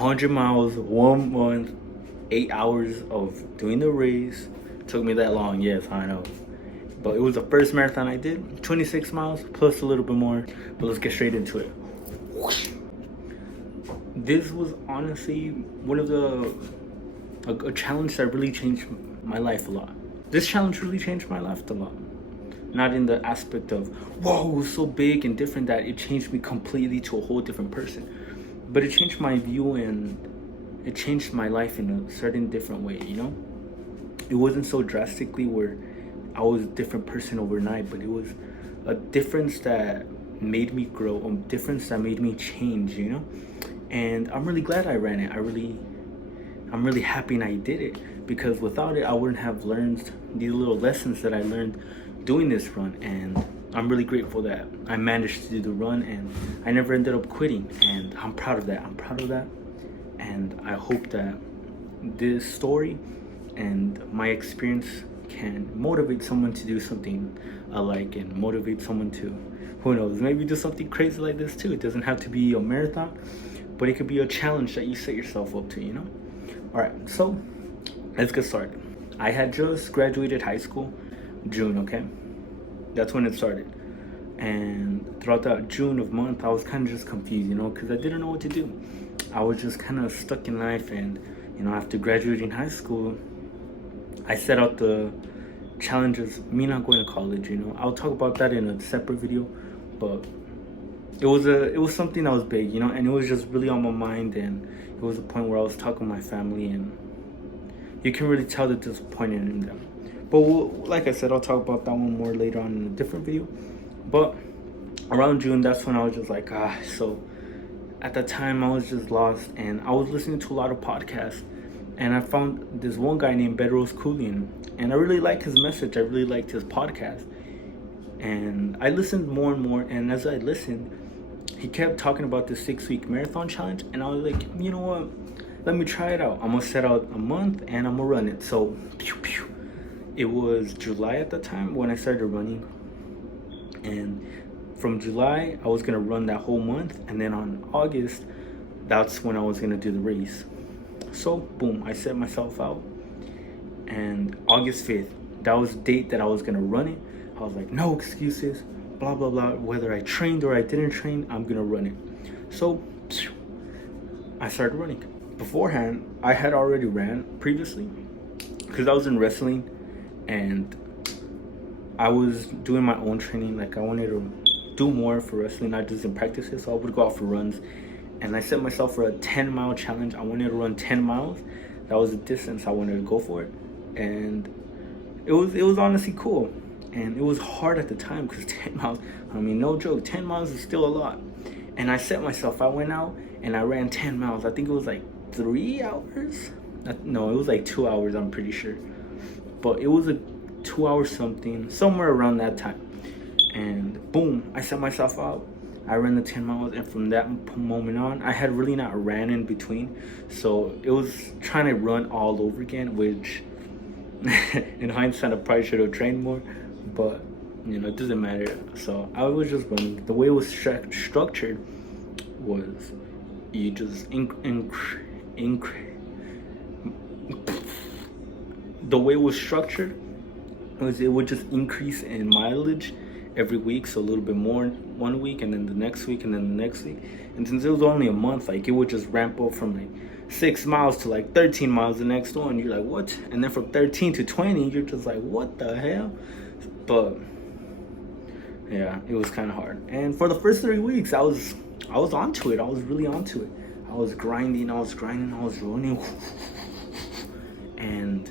100 miles, 1 month, 8 hours of doing the race. Took me that long, yes, I know. But it was the first marathon I did, 26 miles plus a little bit more. But let's get straight into it. This was honestly one of a challenge that really changed my life a lot. This challenge really changed my life a lot. Not in the aspect of, whoa, it was so big and different that it changed me completely to a whole different person. But it changed my view and it changed my life in a certain different way, you know? It wasn't so drastically where I was a different person overnight, but it was a difference that made me grow, a difference that made me change, you know? And I'm really glad I ran it. I'm really happy and I did it, because without it I wouldn't have learned these little lessons that I learned doing this run. And I'm really grateful that I managed to do the run and I never ended up quitting, and I'm proud of that. And I hope that this story and my experience can motivate someone to do something alike, and motivate someone to, who knows, maybe do something crazy like this too. It doesn't have to be a marathon, but it could be a challenge that you set yourself up to, you know? All right, so let's get started. I had just graduated high school, June, okay? That's when it started. And throughout that June of month, I was kind of just confused, you know, because I didn't know what to do. I was just kind of stuck in life. And, you know, after graduating high school, I set out the challenges, me not going to college, you know. I'll talk about that in a separate video, but it was something that was big, you know, and it was just really on my mind. And it was a point where I was talking with my family, and you can really tell the disappointment in them. But like I said, I'll talk about that one more later on in a different video. But around June, that's when I was just like, so at that time I was just lost, and I was listening to a lot of podcasts, and I found this one guy named Bedros Keuilian, and I really liked his message. I really liked his podcast, and I listened more and more. And as I listened, he kept talking about the 6-week marathon challenge, and I was like, you know what? Let me try it out. I'm gonna set out a month and I'm gonna run it. So, it was July at the time when I started running, and from July I was gonna run that whole month, and then on August, that's when I was gonna do the race. So boom, I set myself out, and August 5th, that was the date that I was gonna run it. I was like, no excuses, blah blah blah. Whether I trained or I didn't train, I'm gonna run it. So I started running. Beforehand, I had already ran previously because I was in wrestling, and I was doing my own training. Like, I wanted to do more for wrestling, not just in practices. So I would go out for runs, and I set myself for a 10-mile challenge. I wanted to run 10 miles. That was the distance I wanted to go for it, and it was honestly cool. And it was hard at the time because 10 miles, I mean, no joke, 10 miles is still a lot. And I set myself, I went out and I ran 10 miles. I think it was like 3 hours. No, it was like 2 hours, I'm pretty sure. But it was a 2 hour something, somewhere around that time. And boom, I set myself out. I ran the 10 miles, and from that moment on, I had really not ran in between. So it was trying to run all over again, which in hindsight, I probably should have trained more. But, you know, it doesn't matter. So I was just running. The way it was structured was you just the way it was structured was it would just increase in mileage every week. So a little bit more one week, and then the next week, and then the next week. And since it was only a month, like, it would just ramp up from like 6 miles to like 13 miles the next one. You're like, what? And then from 13 to 20, you're just like, what the hell? But yeah, it was kind of hard. And for the first 3 weeks, I was onto it. I was really onto it. I was grinding, I was running. And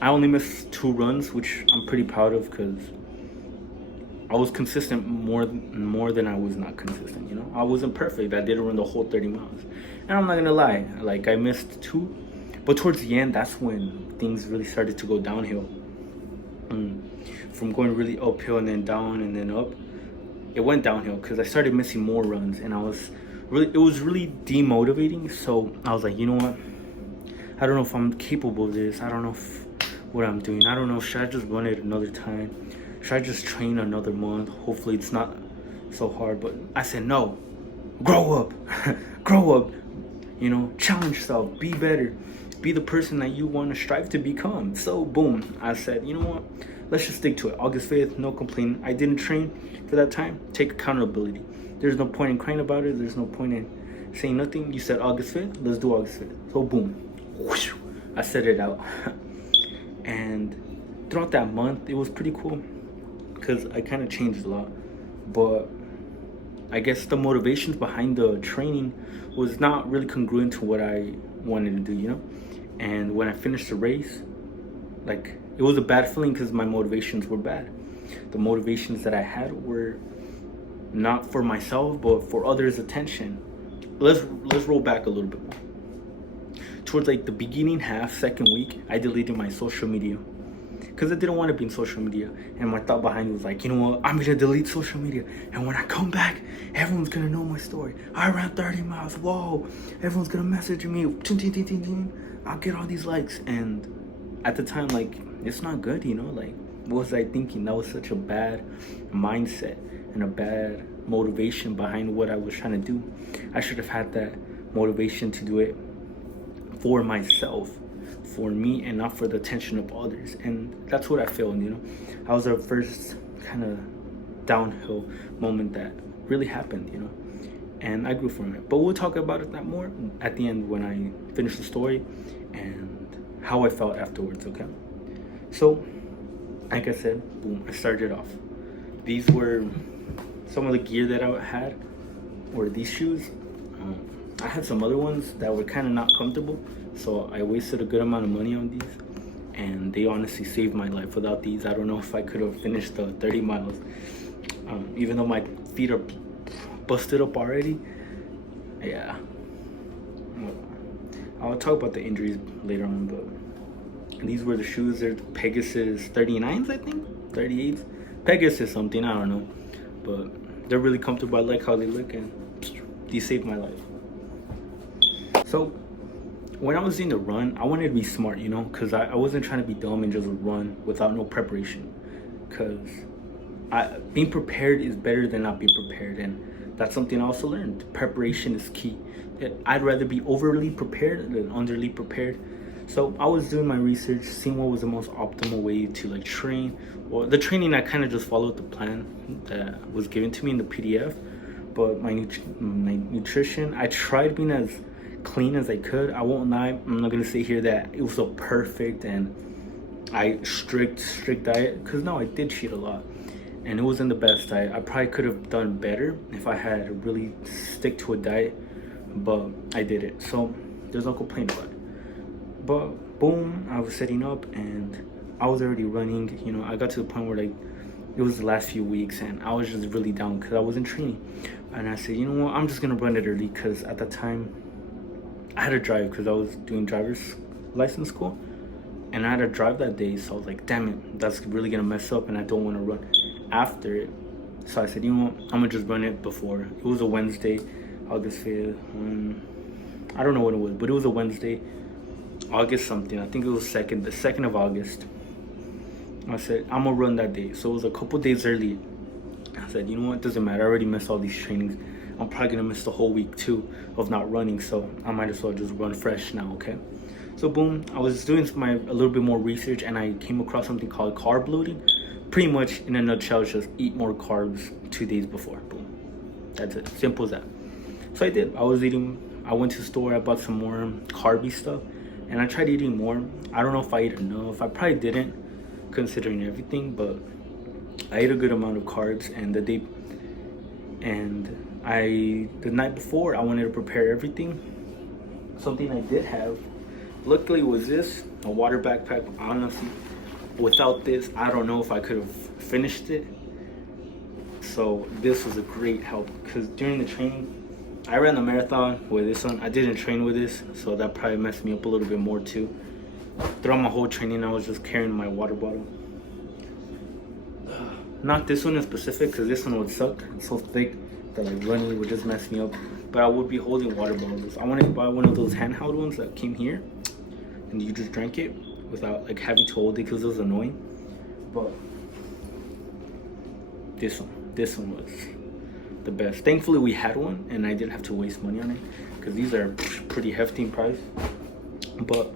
I only missed 2 runs, which I'm pretty proud of, because I was consistent more than I was not consistent, you know? I wasn't perfect. I didn't run the whole 30 miles. And I'm not gonna lie, like, I missed 2. But towards the end, that's when things really started to go downhill. From going really uphill and then down and then up, it went downhill because I started missing more runs, and it was really demotivating. So I was like, you know what? I don't know if I'm capable of this. I don't know what I'm doing. I don't know. Should I just run it another time? Should I just train another month? Hopefully it's not so hard. But I said, no, grow up. Grow up. You know, challenge yourself, be better, be the person that you want to strive to become. So boom, I said, you know what, let's just stick to it. August 5th, no complaining. I didn't train for that time. Take accountability. There's no point in crying about it. There's no point in saying nothing. You said August 5th, let's do August 5th. So boom, whoosh, I set it out. And throughout that month, it was pretty cool because I kind of changed a lot. But I guess the motivations behind the training was not really congruent to what I wanted to do, you know? And when I finished the race, like, it was a bad feeling because my motivations were bad. The motivations that I had were not for myself, but for others' attention. Let's roll back a little bit more. Towards like the beginning half, second week, I deleted my social media because I didn't want to be in social media. And my thought behind it was like, you know what, I'm gonna delete social media, and when I come back, everyone's gonna know my story. I ran 30 miles. Whoa, everyone's gonna message me. I'll get all these likes. And at the time, like, it's not good, you know? Like, what was I thinking? That was such a bad mindset and a bad motivation behind what I was trying to do. I should have had that motivation to do it for myself, for me, and not for the attention of others. And that's what I feel, you know? I was the first kind of downhill moment that really happened, you know? And I grew from it. But we'll talk about it that more at the end when I finish the story and how I felt afterwards, okay? So, like I said, boom, I started off. These were some of the gear that I had, were these shoes. I had some other ones that were kind of not comfortable, so I wasted a good amount of money on these, and they honestly saved my life. Without these, I don't know if I could have finished the 30 miles. Even though my feet are busted up already, yeah. I'll talk about the injuries later on, but these were the shoes. They're Pegasus 39s, I think, 38s. Pegasus something, I don't know, but they're really comfortable. I like how they look, and these saved my life. So when I was in the run, I wanted to be smart, you know, because I wasn't trying to be dumb and just run without no preparation. Because being prepared is better than not being prepared, and that's something I also learned. Preparation is key. I'd rather be overly prepared than underly prepared. So I was doing my research, seeing what was the most optimal way to like train. Well, the training, I kind of just followed the plan that was given to me in the PDF. But my nutrition, I tried being as clean as I could. I won't lie, I'm not gonna say here that it was so perfect and I strict diet, because no, I did cheat a lot and it wasn't the best diet. I probably could have done better if I had really stick to a diet, but I did it, so there's no complaint about it. But boom, I was setting up and I was already running, you know. I got to the point where like it was the last few weeks and I was just really down because I wasn't training. And I said, you know what, I'm just gonna run it early, because at the time I had to drive because I was doing driver's license school, and I had to drive that day. So I was like, damn it, that's really gonna mess up, and I don't want to run after it. So I said, you know what, I'm gonna just run it before. It was a Wednesday, August 5th. I don't know what it was, but it was a Wednesday, August something. I think it was the 2nd of August. I said, I'm gonna run that day. So it was a couple days early. I said, you know what, doesn't matter. I already missed all these trainings. I'm probably gonna miss the whole week too of not running, so I might as well just run fresh now, okay? So boom, I was doing a little bit more research, and I came across something called carb loading. Pretty much in a nutshell, it's just eat more carbs 2 days before. Boom, that's it, simple as that. So I did. I went to the store, I bought some more carby stuff, and I tried eating more. I don't know if I ate enough. I probably didn't, considering everything, but I ate a good amount of carbs. And the night before, I wanted to prepare everything. Something I did have, luckily, was this, a water backpack. Honestly, without this, I don't know if I could have finished it. So this was a great help, because during the training, I ran the marathon with this one. I didn't train with this, so that probably messed me up a little bit more too. Throughout my whole training, I was just carrying my water bottle. Not this one in specific, because this one would suck. It's so thick that like running would just mess me up. But I would be holding water bottles. I wanted to buy one of those handheld ones that came here, and you just drank it without like having to hold it, because it was annoying. But this one was the best. Thankfully, we had one, and I didn't have to waste money on it because these are pretty hefty in price. But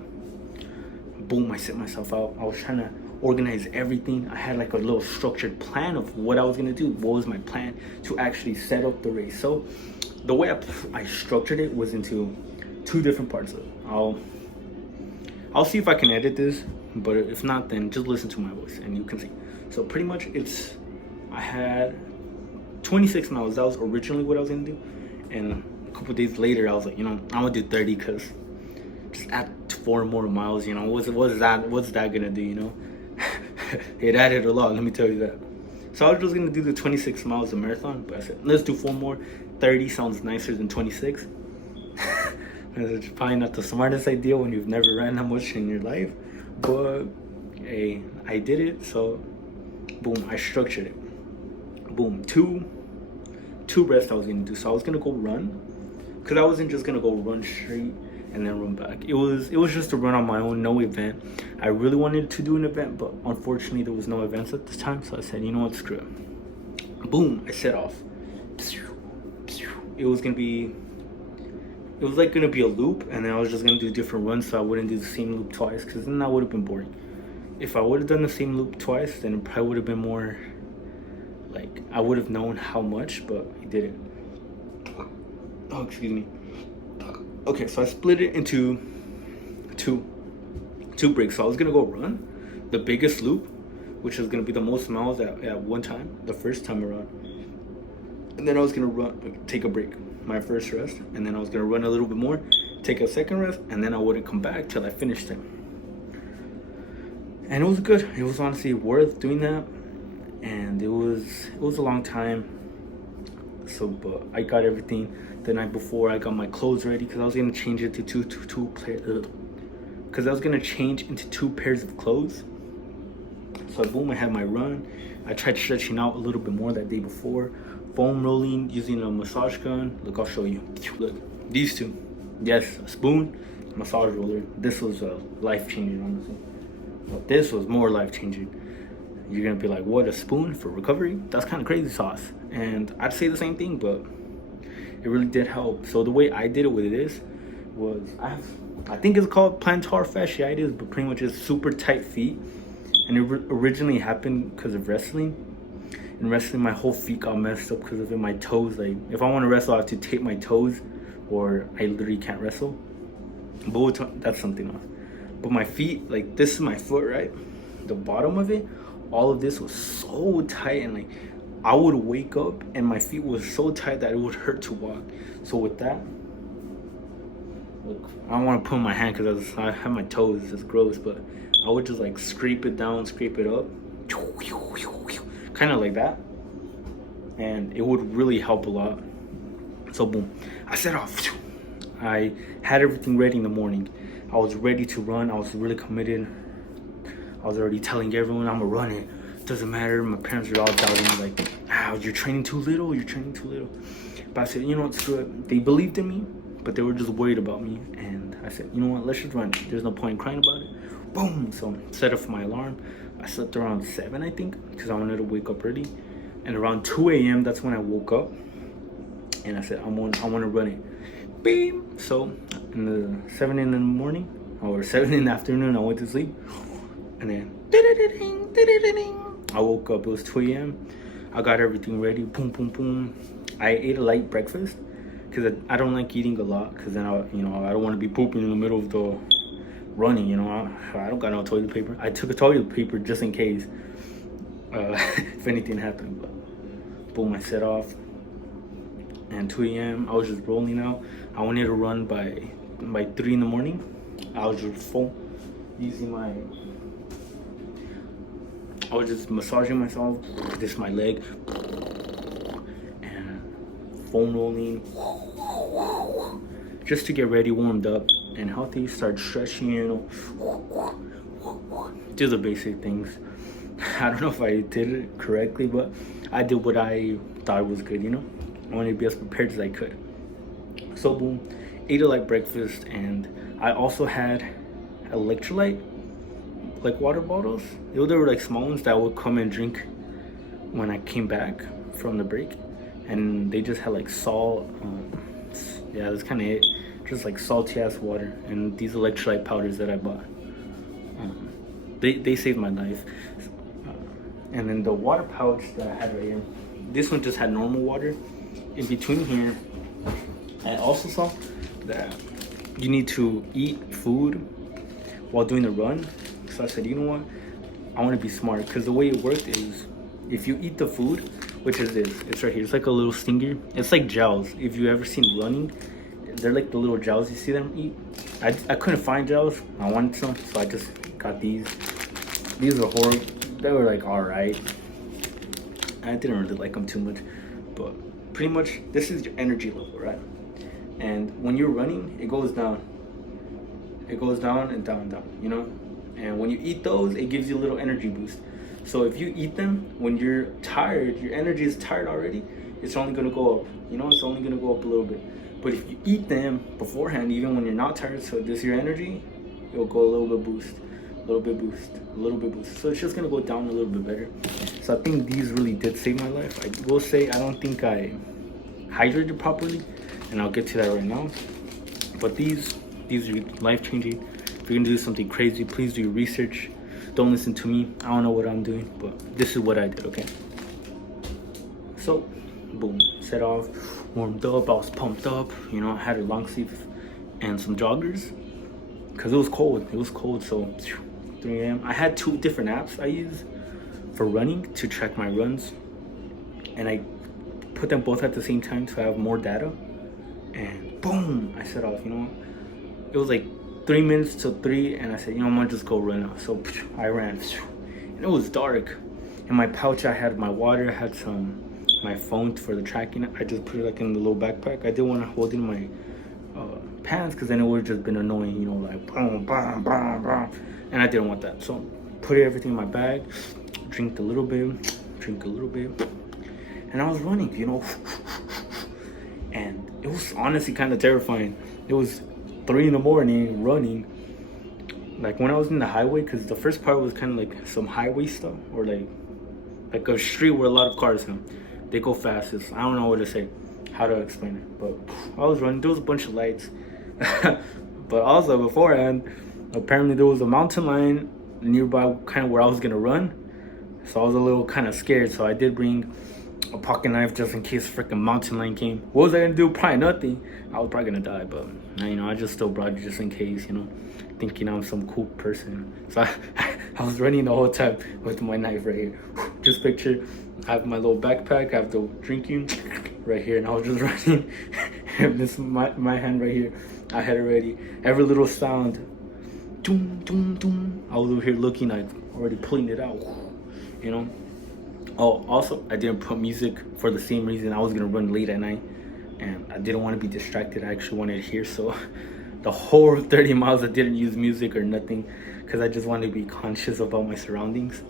boom, I set myself out. I was trying to organize everything. I had like a little structured plan of what I was gonna do. What was my plan to actually set up the race? So the way I structured it was into two different parts of it. I'll see if I can edit this, but if not, then just listen to my voice and you can see. So pretty much I had 26 miles. That was originally what I was gonna do, and a couple days later I was like, I'm gonna do 30 because just add 4 more miles. What's that gonna do? It added a lot, let me tell you that. So I was just gonna do the 26 miles of marathon, but I said let's do 4 more. 30 sounds nicer than 26. It's probably not the smartest idea when you've never ran that much in your life, but hey, I did it. So boom, I structured it. Boom, two rests I was gonna do. So I was gonna go run, because I wasn't just gonna go run straight and then run back. It was just a run on my own, no event. I really wanted to do an event, but unfortunately there was no events at this time. So I said, you know what, screw it. Boom, I set off. It was gonna be a loop, and then I was just gonna do different runs so I wouldn't do the same loop twice, because then that would have been boring. If I would have done the same loop twice, then it probably would have been more like, I would have known how much, but I didn't. Oh, excuse me. Okay, so I split it into two breaks. So I was gonna go run the biggest loop, which is gonna be the most miles at one time, the first time around. And then I was gonna take a break, my first rest, and then I was gonna run a little bit more, take a second rest, and then I wouldn't come back till I finished it. And it was good. It was honestly worth doing that, and it was a long time. So, but I got everything the night before. I got my clothes ready because I was gonna change it to change into 2 pairs of clothes. So boom, I had my run. I tried stretching out a little bit more that day before. Foam rolling using a massage gun. Look, I'll show you. Look, these two. Yes, a spoon, massage roller. This was life-changing, honestly. But this was more life-changing. You're gonna be like, what, a spoon for recovery? That's kind of crazy sauce. And I'd say the same thing, but it really did help. So the way I did it with this was, I think it's called plantar fasciitis, but pretty much it's super tight feet. And it originally happened because of wrestling. In wrestling, my whole feet got messed up because of my toes. Like, if I want to wrestle, I have to tape my toes, or I literally can't wrestle. But that's something else. But my feet, like, this is my foot, right? The bottom of it, all of this was so tight, and like, I would wake up and my feet was so tight that it would hurt to walk. So with that, look, I don't want to put my hand because I have my toes. It's gross, but I would just like scrape it down, scrape it up, kind of like that, and it would really help a lot. So boom, I set off. I had everything ready in the morning. I was ready to run. I was really committed. I was already telling everyone I'm gonna run it. Doesn't matter. My parents are all doubting me, like, you're training too little. You're training too little. But I said, you know what, screw it. They believed in me, but they were just worried about me. And I said, you know what, let's just run it. There's no point in crying about it. Boom. So set up my alarm. I slept around 7, I think, because I wanted to wake up early. And around 2 a.m., that's when I woke up. And I said, I want to run it. Beam. So in the 7 in the morning or 7 in the afternoon, I went to sleep. And then I woke up. It was 2 a.m. I got everything ready. Boom, boom, boom. I ate a light breakfast because I don't like eating a lot, because then I don't want to be pooping in the middle of the running. I don't got no toilet paper. I took a toilet paper just in case if anything happened. But boom, I set off. And 2 a.m. I was just rolling out. I wanted to run by 3 in the morning. I was just full using I was just massaging myself. This is my leg. And foam rolling. Just to get ready, warmed up and healthy. Start stretching, do the basic things. I don't know if I did it correctly, but I did what I thought was good, I wanted to be as prepared as I could. So boom, ate a light breakfast, and I also had electrolyte, like water bottles. They were like small ones that I would come and drink when I came back from the break. and they just had like salt. Yeah, that's kind of it. Just like salty ass water and these electrolyte powders that I bought. They saved my life. And then the water pouch that I had right here, this one just had normal water. In between here, I also saw that you need to eat food while doing the run. So I said, you know what? I want to be smart, because the way it worked is if you eat the food, which is this, it's right here. It's like a little stinger. It's like gels. If you ever seen running, they're like the little gels you see them eat. I couldn't find gels. I wanted some, so I just got these. These are horrible. They were like all right. I didn't really like them too much, but pretty much this is your energy level, right? And when you're running, it goes down. It goes down and down, down, you know? And when you eat those, it gives you a little energy boost. So if you eat them when you're tired, your energy is tired already, it's only gonna go up, you know? It's only gonna go up a little bit. But if you eat them beforehand, even when you're not tired, so this is your energy, it'll go a little bit boost, a little bit boost, a little bit boost. So it's just gonna go down a little bit better. So I think these really did save my life. I will say I don't think I hydrated properly, and I'll get to that right now. But these are life-changing. If you're gonna do something crazy, please do your research. Don't listen to me. I don't know what I'm doing, but this is what I did, okay? So, boom, set off, warmed up, I was pumped up, you know, I had a long sleeve and some joggers, because it was cold, so 3 a.m. I had 2 different apps I use for running to track my runs, and I put them both at the same time to have more data, and boom, I set off, you know. It was like 3 minutes till 3, and I said, you know, I'm gonna just go run out. So I ran, and it was dark. In my pouch, I had my water, I had my phone for the tracking. I just put it like in the little backpack. I didn't want to hold it in my pants, because then it would have just been annoying, you know, like boom, boom, boom, boom. And I didn't want that. So put everything in my bag, drink a little bit, and I was running, you know. And it was honestly kind of terrifying. It was 3 in the morning running. Like when I was in the highway, because the first part was kind of like some highway stuff, or like a street where a lot of cars come. They go fastest. I don't know what to say, how to explain it. But I was running. There was a bunch of lights. But also beforehand, apparently there was a mountain lion nearby, kind of where I was gonna run. So I was a little kind of scared. So I did bring a pocket knife just in case freaking mountain lion came. What was I gonna do? Probably nothing. I was probably gonna die, but you know, I just still brought it just in case, you know, thinking I'm some cool person. So I was running the whole time with my knife right here. Just picture, I have my little backpack, I have the drinking right here, and I was just running. And this is my hand right here. I had it ready. Every little sound, doom, doom, doom. I was over here looking, like already pulling it out, you know. Oh, also, I didn't put music for the same reason. I was gonna run late at night, and I didn't want to be distracted. I actually wanted to hear, so the whole 30 miles I didn't use music or nothing, because I just wanted to be conscious about my surroundings.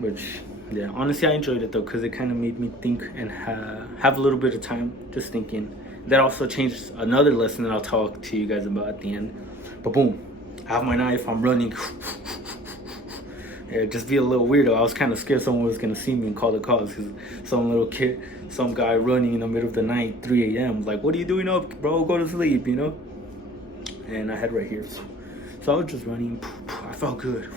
Which, yeah, honestly, I enjoyed it though, because it kind of made me think and have a little bit of time just thinking. That also changed another lesson that I'll talk to you guys about at the end. But boom, I have my knife, I'm running. Yeah, just be a little weirdo. I was kind of scared someone was gonna see me and call the cops, because some little kid, some guy running in the middle of the night, 3 a.m. like, what are you doing up, bro? Go to sleep, you know? And I had right here. So I was just running. I felt good.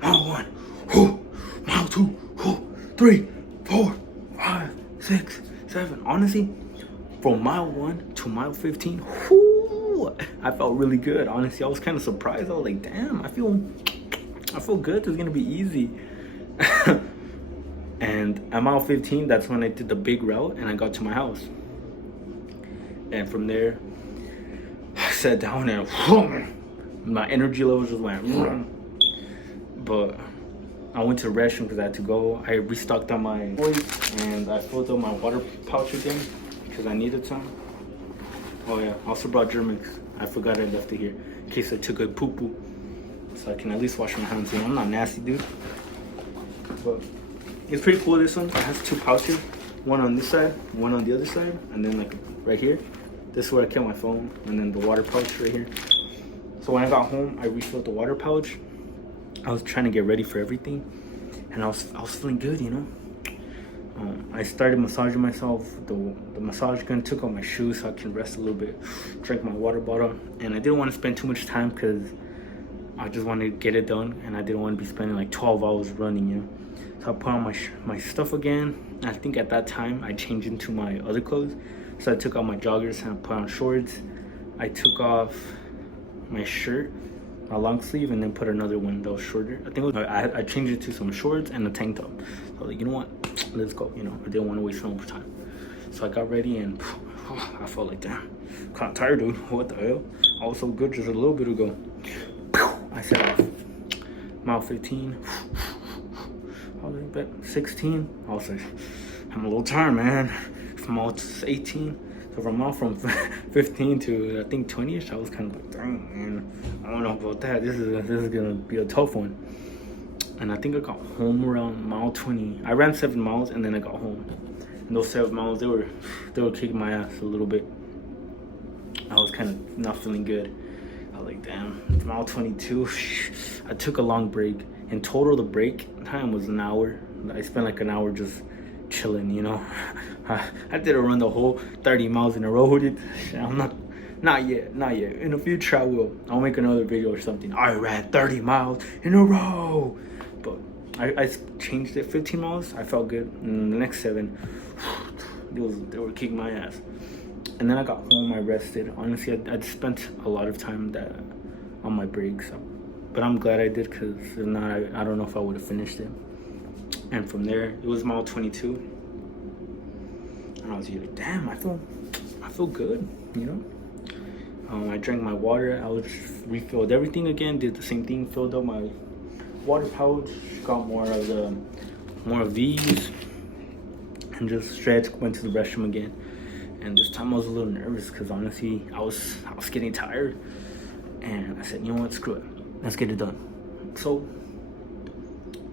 Mile 1, mile 2, 3, 4, 5, 6, 7. Honestly, from mile 1 to mile 15, I felt really good. Honestly, I was kind of surprised. I was like, damn, I feel good. This is gonna be easy. And at mile 15, that's when I did the big route and I got to my house. And from there, I sat down and my energy levels just went. But I went to the restroom because I had to go. I restocked on my voice and I filled up my water pouch again because I needed some. Oh yeah, I also brought Germans. I forgot I left it here in case I took a poo-poo. So I can at least wash my hands. You know, I'm not nasty, dude. But it's pretty cool, this one. It has 2 pouches. One on this side, one on the other side. And then like right here, this is where I kept my phone. And then the water pouch right here. So when I got home, I refilled the water pouch. I was trying to get ready for everything. And I was feeling good, you know. I started massaging myself. The massage gun took off my shoes so I can rest a little bit. Drank my water bottle, and I didn't want to spend too much time because I just wanted to get it done, and I didn't want to be spending like 12 hours running, you know. So I put on my stuff again. I think at that time I changed into my other clothes. So I took off my joggers and I put on shorts. I took off my shirt, my long sleeve, and then put another one that was shorter. I think it was, I changed it to some shorts and a tank top. So I was like, you know what, let's go. You know, I didn't want to waste no more time. So I got ready and I felt like, damn, kind of tired, dude. What the hell? I was so good just a little bit ago. I set off. Mile 15. I was like, 16. I was like, I'm a little tired, man. From mile 18. So from mile from 15 to I think 20ish, I was kind of like, dang, man, I don't know about that. This is gonna be a tough one. And I think I got home around mile 20. I ran 7 miles and then I got home. And those 7 miles, they were kicking my ass a little bit. I was kind of not feeling good. I was like, damn, mile 22. I took a long break. In total, the break time was an hour. I spent like an hour just chilling, you know. I didn't run the whole 30 miles in a row with it. I'm not yet. In the future, I will. I'll make another video or something. I ran 30 miles in a row. But I changed it 15 miles. I felt good. And the next 7, they were kicking my ass. And then I got home, I rested. Honestly, I spent a lot of time on my breaks. But I'm glad I did, because if not, I don't know if I would have finished it. And from there, it was mile 22. And I was like, damn, I feel good, you know? I drank my water. I was refilled everything again, did the same thing, filled up my water pouch, got more of these, and just stretched, went to the restroom again. And this time I was a little nervous because honestly, I was getting tired. And I said, you know what, screw it. Let's get it done. So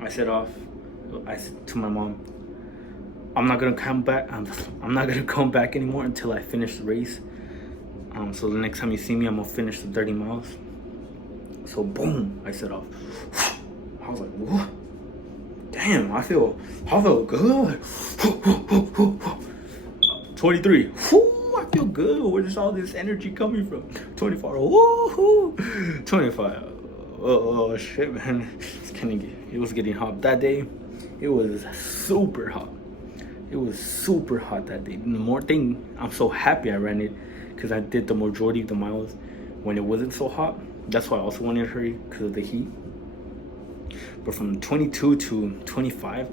I set off. I said to my mom, I'm not gonna come back. I'm not gonna come back anymore until I finish the race. So the next time you see me, I'm gonna finish the 30 miles. So boom, I set off. I was like, what? Damn, I feel good. 23. Whoo, I feel good. Where's all this energy coming from? 24. Woohoo. 25. Oh shit, man. It was getting hot that day. It was super hot. It was super hot that day. The more thing, I'm so happy I ran it because I did the majority of the miles when it wasn't so hot. That's why I also wanted to hurry, because of the heat. But from 22 to 25,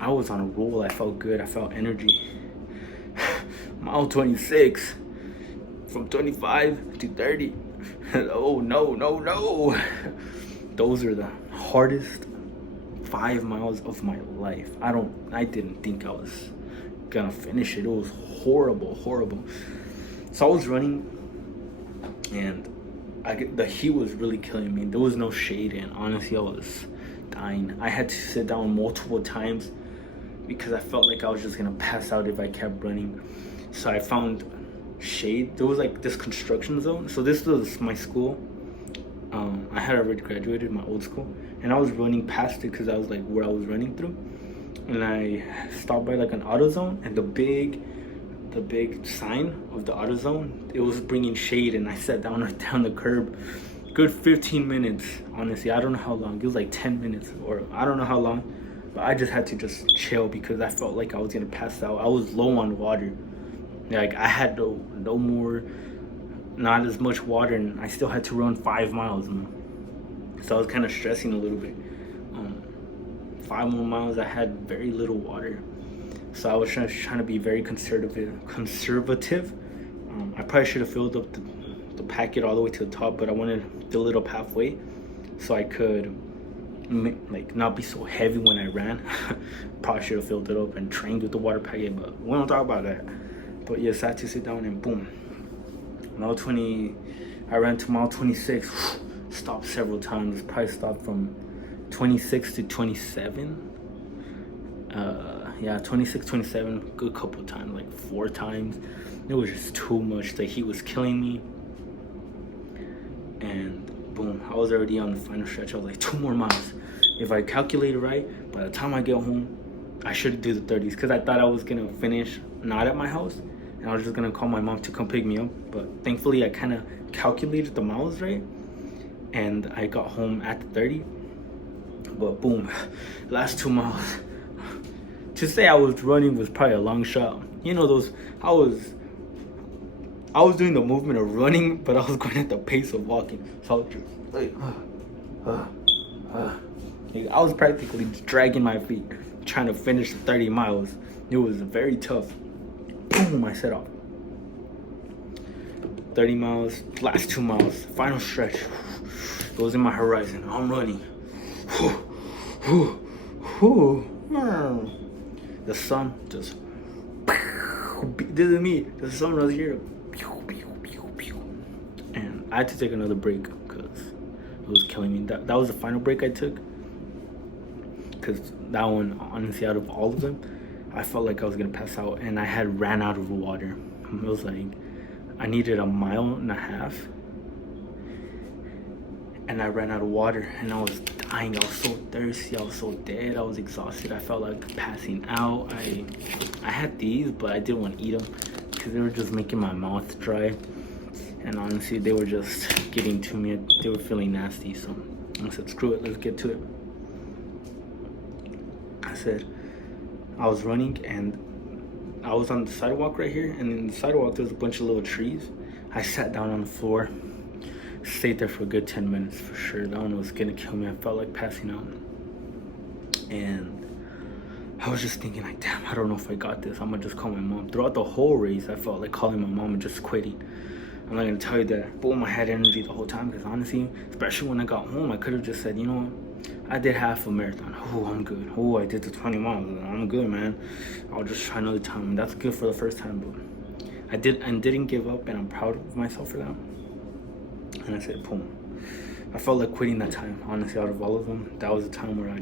I was on a roll. I felt good. I felt energy. Mile 26, from 25 to 30. Oh no. Those are the hardest 5 miles of my life. I didn't think I was gonna finish it. It was horrible. So I was running, and the heat was really killing me. There was no shade, and honestly, I was dying. I had to sit down multiple times because I felt like I was just gonna pass out if I kept running. So I found shade. There was like this construction zone. So this was my school. I had already graduated my old school, and I was running past it because I was like where I was running through. And I stopped by like an AutoZone, and the big sign of the AutoZone, it was bringing shade, and I sat down right down the curb. Good 15 minutes, honestly. I don't know how long. It was like 10 minutes, or I don't know how long. But I just had to just chill because I felt like I was gonna pass out. I was low on water. Like I had no more, not as much water, and I still had to run 5 miles. So I was kind of stressing a little bit. 5 more miles, I had very little water. So I was trying to be very conservative. I probably should have filled up the packet all the way to the top, but I wanted to fill it up halfway so I could like not be so heavy when I ran. Probably should have filled it up and trained with the water packet, but we don't talk about that. But yes, I had to sit down, and boom, mile 20. I ran to mile 26. Stopped several times. Probably stopped from 26 to 27. 26, 27, good couple times, like 4 times. It was just too much. The heat was killing me. And boom, I was already on the final stretch. I was like, 2 more miles. If I calculate it right, by the time I get home, I should do the 30s because I thought I was gonna finish not at my house, and I was just gonna call my mom to come pick me up. But thankfully, I kind of calculated the miles right, and I got home at the 30. But boom, last 2 miles. To say I was running was probably a long shot. You know those. I was doing the movement of running, but I was going at the pace of walking. So I was just like, I was practically dragging my feet, trying to finish the 30 miles. It was very tough. Boom, I set off. 30 miles, last 2 miles, final stretch. It was in my horizon. I'm running. The sun just, this is me. The sun was here. And I had to take another break because it was killing me. That was the final break I took. Because that one, honestly, out of all of them, I felt like I was gonna pass out, and I had ran out of water. It was like I needed 1.5 miles, and I ran out of water, and I was dying. I was so thirsty. I was so dead. I was exhausted. I felt like passing out. I had these, but I didn't want to eat them because they were just making my mouth dry, and honestly, they were just getting to me. They were feeling nasty, so I said, screw it, let's get to it. I said, I was running, and I was on the sidewalk right here, and in the sidewalk there's a bunch of little trees. I sat down on the floor, stayed there for a good 10 minutes for sure. That one was gonna kill me. I felt like passing out, and I was just thinking like, damn, I don't know if I got this. I'm gonna just call my mom. Throughout the whole race, I felt like calling my mom and just quitting. I'm not gonna tell you that, boom, I had energy the whole time, because honestly, especially when I got home, I could have just said, you know what, I did half a marathon. Oh, I'm good. Oh, I did the 20 miles. I'm good, man. I'll just try another time. That's good for the first time, but I didn't give up, and I'm proud of myself for that. And I said, boom. I felt like quitting that time. Honestly, out of all of them, that was the time where I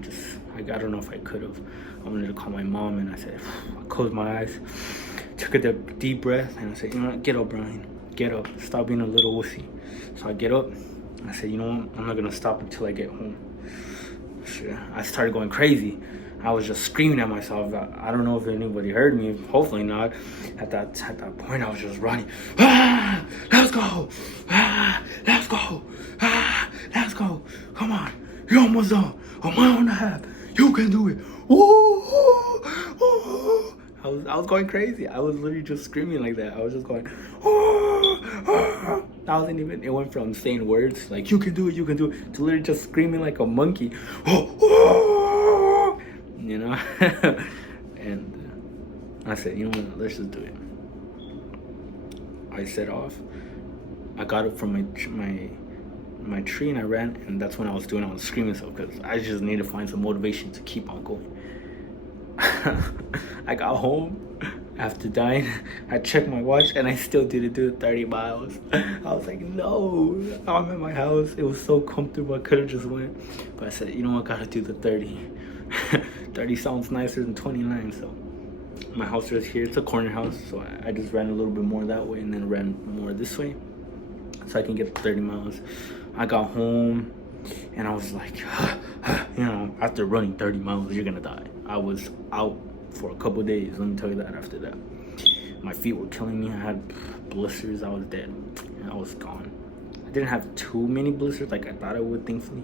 don't know if I could have. I wanted to call my mom, and I said, I closed my eyes, took a deep breath, and I said, you know what, get up, Brian. Get up. Stop being a little wussy. So I get up. I said, you know what, I'm not gonna stop until I get home. I started going crazy. I was just screaming at myself. I don't know if anybody heard me. Hopefully not. At that point, I was just running. Ah, let's go. Ah, let's go. Ah, let's go. Come on. You're almost done. 1.5 miles. You can do it. Ooh, ooh. I was going crazy. I was literally just screaming like that. I was just going. It went from saying words like you can do it, you can do it, to literally just screaming like a monkey. You know. And I said, you know what, let's just do it. I set off. I got up from my tree, and I ran, and that's when I was screaming so, because I just need to find some motivation to keep on going. I got home after dying. I checked my watch, and I still didn't do 30 miles. I was like, no, I'm at my house. It was so comfortable. I could have just went, but I said, you know what, I gotta do the 30. 30 sounds nicer than 29. So my house is here. It's a corner house, so I just ran a little bit more that way, and then ran more this way, so I can get 30 miles. I got home, and I was like, you know, after running 30 miles, you're gonna die. I was out for a couple days, let me tell you that. After that, my feet were killing me. I had blisters. I was dead. I was gone. I didn't have too many blisters like I thought I would, thankfully,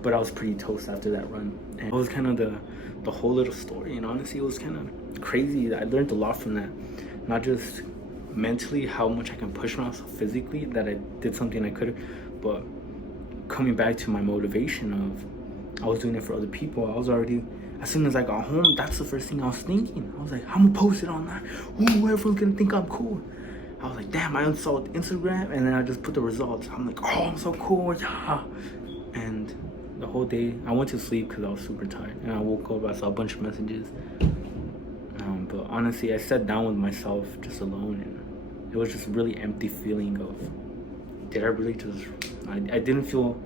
but I was pretty toast after that run. And it was kind of the whole little story, and honestly, it was kind of crazy. I learned a lot from that, not just mentally, how much I can push myself physically, that I did something I could have, but coming back to my motivation of, I was doing it for other people. I was already, as soon as I got home, that's the first thing I was thinking. I was like, I'm gonna post it online. Ooh, everyone's gonna think I'm cool. I was like, damn, I installed Instagram, and then I just put the results. I'm like, oh, I'm so cool, yeah. And the whole day, I went to sleep because I was super tired, and I woke up, I saw a bunch of messages. But honestly, I sat down with myself just alone, and it was just a really empty feeling of, did I really just, I didn't feel,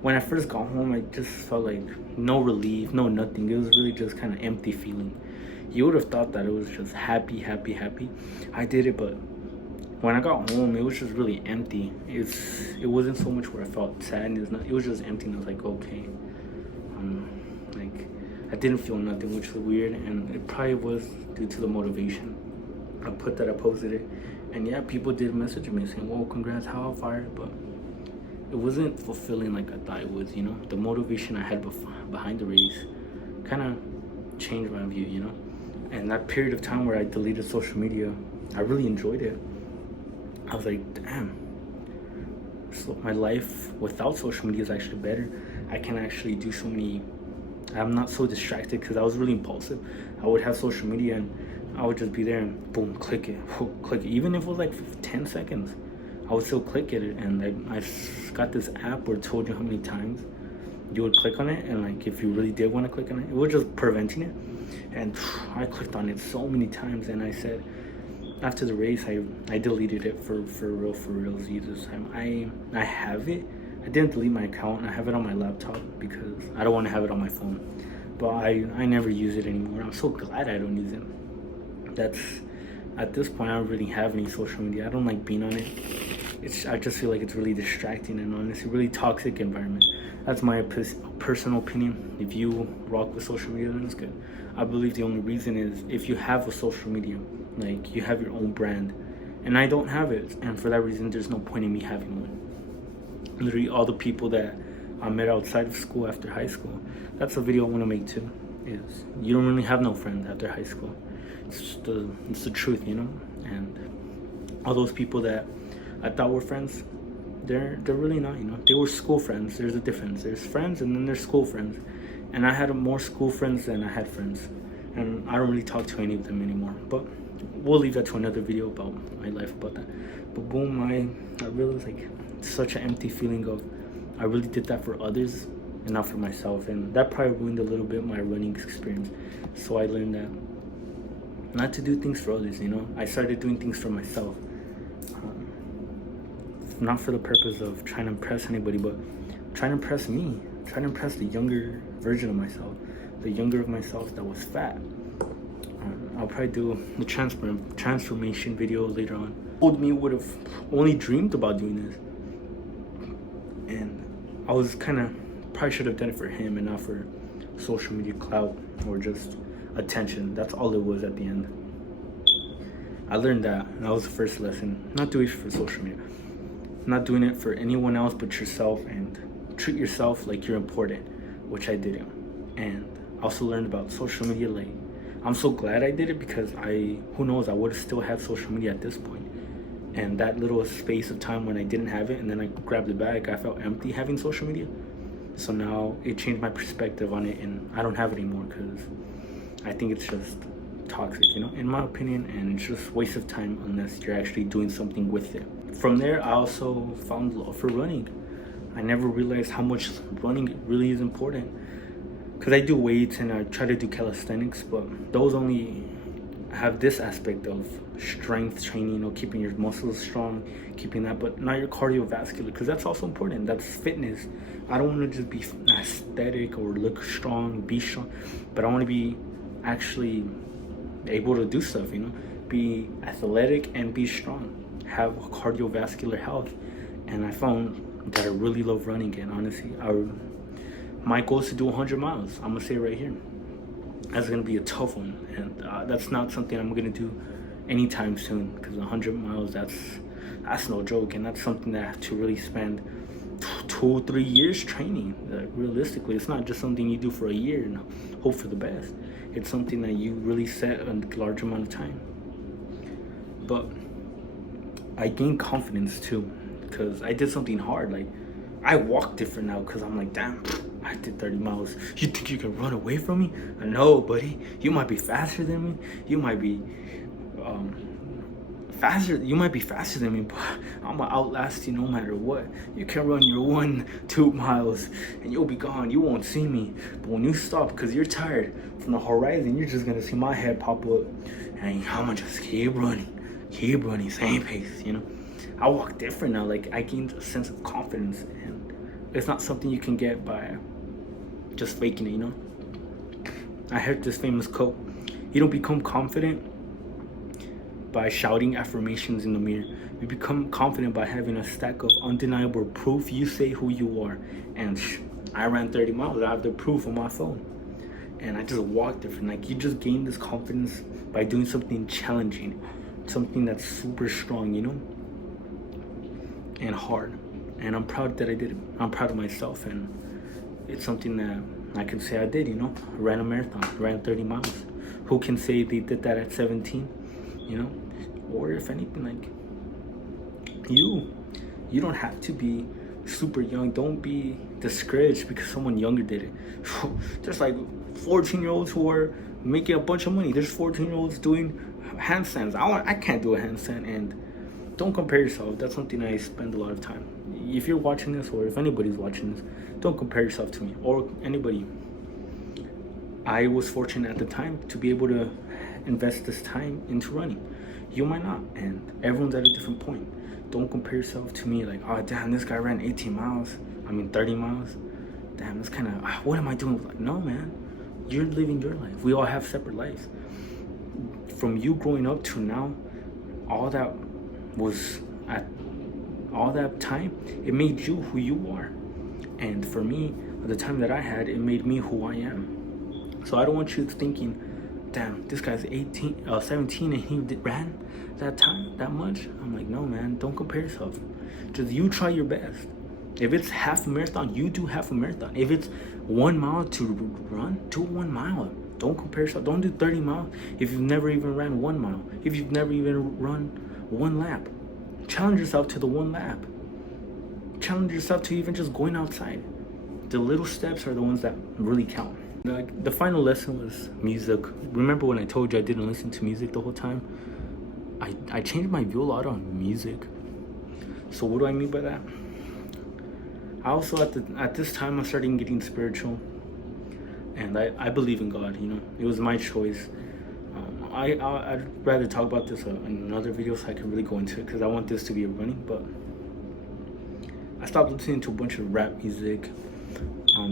when I first got home, I just felt like no relief, no nothing. It was really just kind of empty feeling. You would have thought that it was just happy. I did it, but when I got home, it was just really empty. It wasn't so much where I felt sadness. It was just empty, and I was like, okay. Like, I didn't feel nothing, which was weird, and it probably was due to the motivation. I posted it, and yeah, people did message me saying, "Whoa, congrats, how fire!" But it wasn't fulfilling like I thought it was. The motivation I had behind the race kind of changed my view. And that period of time where I deleted social media, I really enjoyed it. I was like, damn, so my life without social media is actually better. I can actually do so many. I'm not so distracted because I was really impulsive. I would have social media and I would just be there and boom, click it, click it. Even if it was like 10 seconds, I would still click it. And I got this app where it told you how many times you would click on it, and like if you really did want to click on it, it was just preventing it. And I clicked on it so many times, and I said after the race, I deleted it for real this time. I have it. I didn't delete my account. I have it on my laptop because I don't want to have it on my phone. But I never use it anymore. I'm so glad I don't use it. That's at this point I don't really have any social media. I don't like being on it. I just feel like it's really distracting and honestly really toxic environment. That's my personal opinion. If you rock with social media, then it's good. I believe the only reason is if you have a social media, like you have your own brand, and I don't have it, and for that reason there's no point in me having one. Literally all the people that I met outside of school after high school, that's a video I want to make too, is you don't really have no friends after high school. It's the truth, and all those people that I thought were friends, they're really not. They were school friends. There's a difference. There's friends and then there's school friends, and I had more school friends than I had friends, and I don't really talk to any of them anymore. But we'll leave that to another video about my life about that. But boom, I realized like such an empty feeling of I really did that for others and not for myself, and that probably ruined a little bit my running experience. So I learned that not to do things for others. I started doing things for myself, not for the purpose of trying to impress anybody, but trying to impress me, trying to impress the younger version of myself, the younger of myself that was fat. I'll probably do the transformation video later on. Old me would have only dreamed about doing this, and I was probably should have done it for him and not for social media clout or just attention. That's all it was at the end. I learned that, and that was the first lesson. Not doing it for social media, not doing it for anyone else but yourself, and treat yourself like you're important, which I didn't. And I also learned about social media late. I'm so glad I did it because who knows, I would have still had social media at this point. And that little space of time when I didn't have it and then I grabbed it back, I felt empty having social media. So now it changed my perspective on it, and I don't have it anymore because I think it's just toxic, in my opinion, and it's just a waste of time unless you're actually doing something with it. From there, I also found love for running. I never realized how much running really is important, because I do weights and I try to do calisthenics, but those only have this aspect of strength training, keeping your muscles strong, keeping that, but not your cardiovascular, because that's also important. That's fitness. I don't want to just be aesthetic or look strong, be strong, but I want to be actually able to do stuff, be athletic and be strong, have cardiovascular health. And I found that I really love running, and honestly, my goal is to do 100 miles. I'm gonna say it right here. That's gonna be a tough one, and that's not something I'm gonna do anytime soon, because 100 miles, that's no joke, and that's something that I have to really spend 2-3 years training. Realistically, it's not just something you do for a year and hope for the best. It's something that you really set a large amount of time. But I gained confidence too, because I did something hard. Like, I walk different now because I'm like, damn, I did 30 miles. You think you can run away from me? No, buddy. You might be faster than me. You might be faster than me, but I'm gonna outlast you no matter what. You can run your 1-2 miles and you'll be gone. You won't see me. But when you stop because you're tired, from the horizon, you're just gonna see my head pop up, and I'm gonna just keep running, same pace, I walk different now. Like, I gained a sense of confidence, and it's not something you can get by just faking it, I heard this famous quote: you don't become confident by shouting affirmations in the mirror. You become confident by having a stack of undeniable proof you say who you are. And I ran 30 miles. I have the proof on my phone. and I just walk different. Like, you just gain this confidence by doing something challenging, something that's super strong, you know, and hard. And I'm proud that I did it. I'm proud of myself, and it's something that I can say I did, you know. I ran a marathon, ran 30 miles. Who can say they did that at 17, you know? Or if anything, like, you don't have to be super young. Don't be discouraged because someone younger did it. There's like 14-year-olds who are making a bunch of money. There's 14-year-olds doing handstands. I can't do a handstand. And don't compare yourself. That's something I spend a lot of time. If you're watching this, or if anybody's watching this, don't compare yourself to me or anybody. I was fortunate at the time to be able to invest this time into running. You might not, and everyone's at a different point. Don't compare yourself to me like, oh damn, this guy ran 30 miles. Damn, that's kind of, what am I doing? Like, no, man, you're living your life. We all have separate lives. From you growing up to now, all that time, it made you who you are. And for me, at the time that I had, it made me who I am. So I don't want you thinking, damn, this guy's 17 and he ran that time, that much. I'm like, no, man, don't compare yourself. Just you try your best. If it's half a marathon, you do half a marathon. If it's 1 mile to run, do 1 mile. Don't compare yourself. Don't do 30 miles if you've never even ran 1 mile. If you've never even run 1 lap. Challenge yourself to the 1 lap. Challenge yourself to even just going outside. The little steps are the ones that really count. Like, the final lesson was music. Remember when I told you I didn't listen to music the whole time? I changed my view a lot on music. So what do I mean by that? I also at this time I started getting spiritual, and I believe in God. You know, it was my choice. I'd rather talk about this in another video so I can really go into it, because I want this to be running. But I stopped listening to a bunch of rap music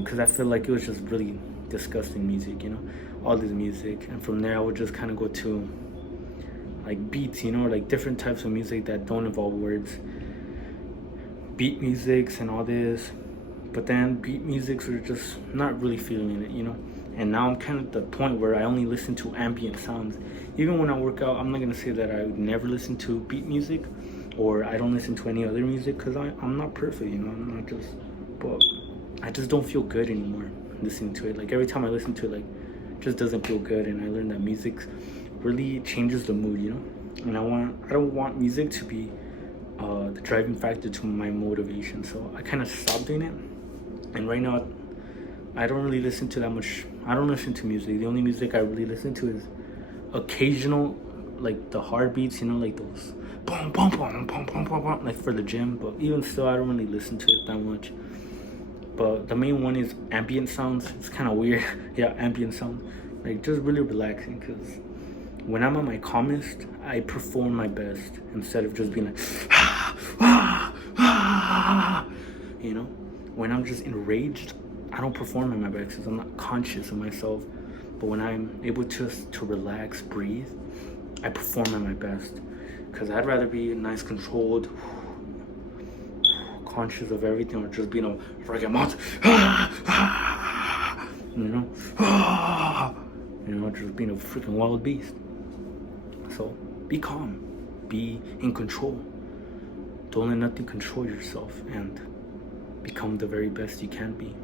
because I feel like it was just really disgusting music, you know, all this music. And from there I would just kind of go to like beats, you know, like different types of music that don't involve words, beat musics and all this. But then beat musics are just not really feeling it, you know. And now I'm kind of at the point where I only listen to ambient sounds. Even when I work out, I'm not gonna say that I would never listen to beat music or I don't listen to any other music, because I'm not perfect, you know. I'm not just, but I just don't feel good anymore listening to it. Like, every time I listen to it, like, it just doesn't feel good. And I learned that music really changes the mood, you know. And I don't want music to be the driving factor to my motivation. So I kind of stopped doing it. And right now I don't really listen to that much. I don't listen to music. The only music I really listen to is occasional, like the hard beats, you know, like those boom boom boom boom boom boom boom, like for the gym. But even still, I don't really listen to it that much. But the main one is ambient sounds. It's kind of weird. Yeah, ambient sound, like just really relaxing, because when I'm at my calmest, I perform my best instead of just being like you know. When I'm just enraged, I don't perform at my best because I'm not conscious of myself. But when I'm able to relax, breathe, I perform at my best, because I'd rather be nice, controlled, conscious of everything, or just being a freaking monster, you know, just being a freaking wild beast. So be calm, be in control. Don't let nothing control yourself, and become the very best you can be.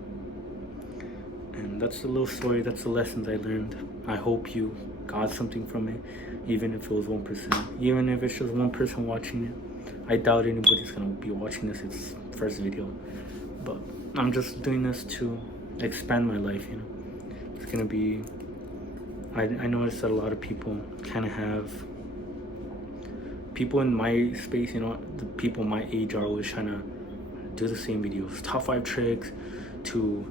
And that's the little story. That's the lessons I learned. I hope you got something from it, even if it was 1%, even if it's just one person watching it. I doubt anybody's gonna be watching this. It's first video, but I'm just doing this to expand my life, you know. It's gonna be, I noticed that a lot of people kind of have, people in my space, you know, the people my age are always trying to do the same videos, top 5 tricks to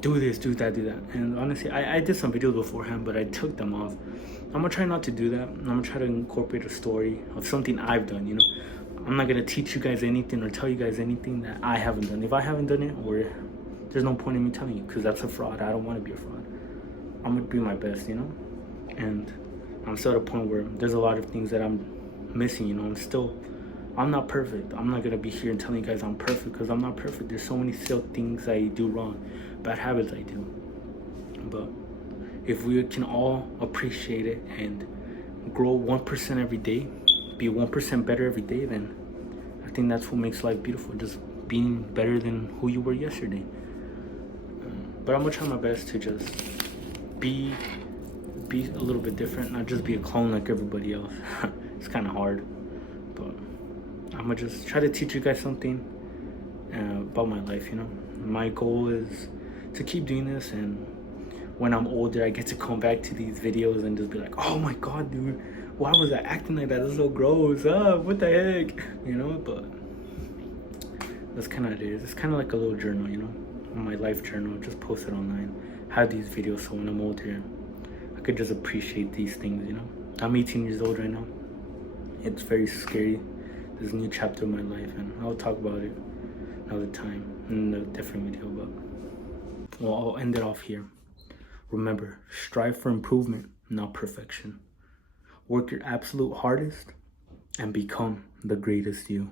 do this, do that, do that. And honestly, I did some videos beforehand, but I took them off. I'm gonna try not to do that. I'm gonna try to incorporate a story of something I've done, you know. I'm not gonna teach you guys anything or tell you guys anything that I haven't done. If I haven't done it, or there's no point in me telling you, because that's a fraud. I don't want to be a fraud. I'm gonna be my best, you know. And I'm still at a point where there's a lot of things that I'm missing, you know. I'm not perfect. I'm not gonna be here and telling you guys I'm perfect, because I'm not perfect. There's so many still things I do wrong, bad habits I do. But if we can all appreciate it and grow 1% every day, be 1% better every day, then I think that's what makes life beautiful. Just being better than who you were yesterday. But I'm gonna try my best to just be a little bit different, not just be a clone like everybody else. It's kind of hard, but I'm gonna just try to teach you guys something about my life. You know, my goal is to keep doing this, and when I'm older, I get to come back to these videos and just be like, oh my god, dude, why was I acting like that? That's so gross. What the heck? You know, but that's kind of it is. It's kind of like a little journal, you know, my life journal. Just post it online. Have these videos so when I'm older, I could just appreciate these things, you know. I'm 18 years old right now. It's very scary. This new chapter of my life, and I'll talk about it another time in a different video. But well, I'll end it off here. Remember, strive for improvement, not perfection. Work your absolute hardest and become the greatest you.